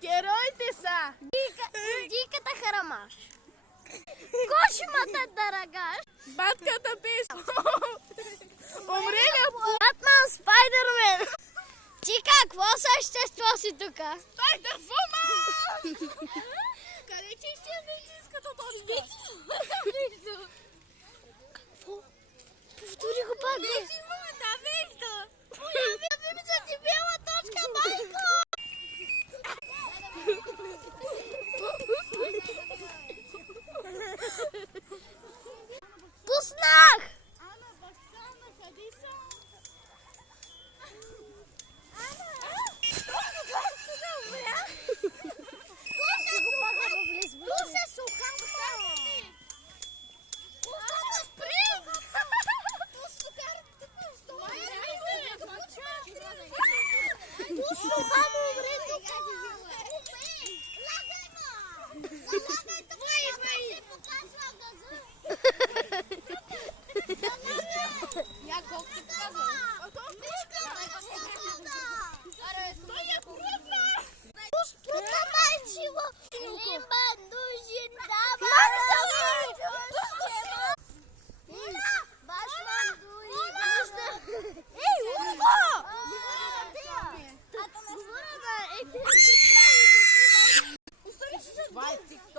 Героите са Диката харамаш. Кошмата Дарагаш. батката без умрелия Батман, Спайдермен. Ти какво същество си тука? Спайдервумен! Къде че изчезна истинската точка? Какво? Повтори го пак. Да, вижда! Появи се ти бяла точка, майко! Пуснах! Ана, баща, накъде са?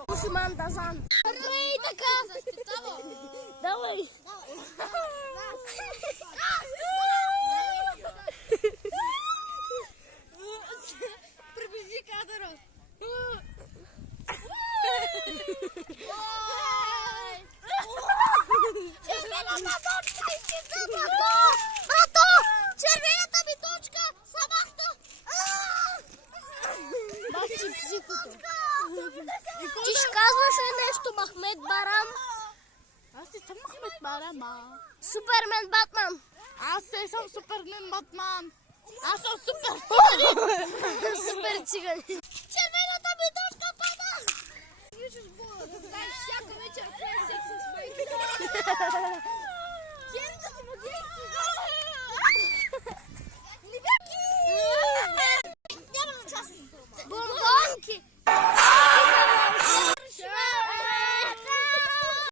Ушиман Дазан. Ей, така! Давай! Приближи кадъра! Червената точка изчезна, брато! Брато! Червената ми точка! Самахта! Бахчи психото. Ти ще казваш ли нещо, Махмед Барам? Аз не съм Махмед Барама. Супермен Батман. Аз не съм Супермен Батман. Аз съм супер Супер циган. Червената ми точка пада! Виждаш, Бола, да знаеш, всяка вечер пее секс със своите.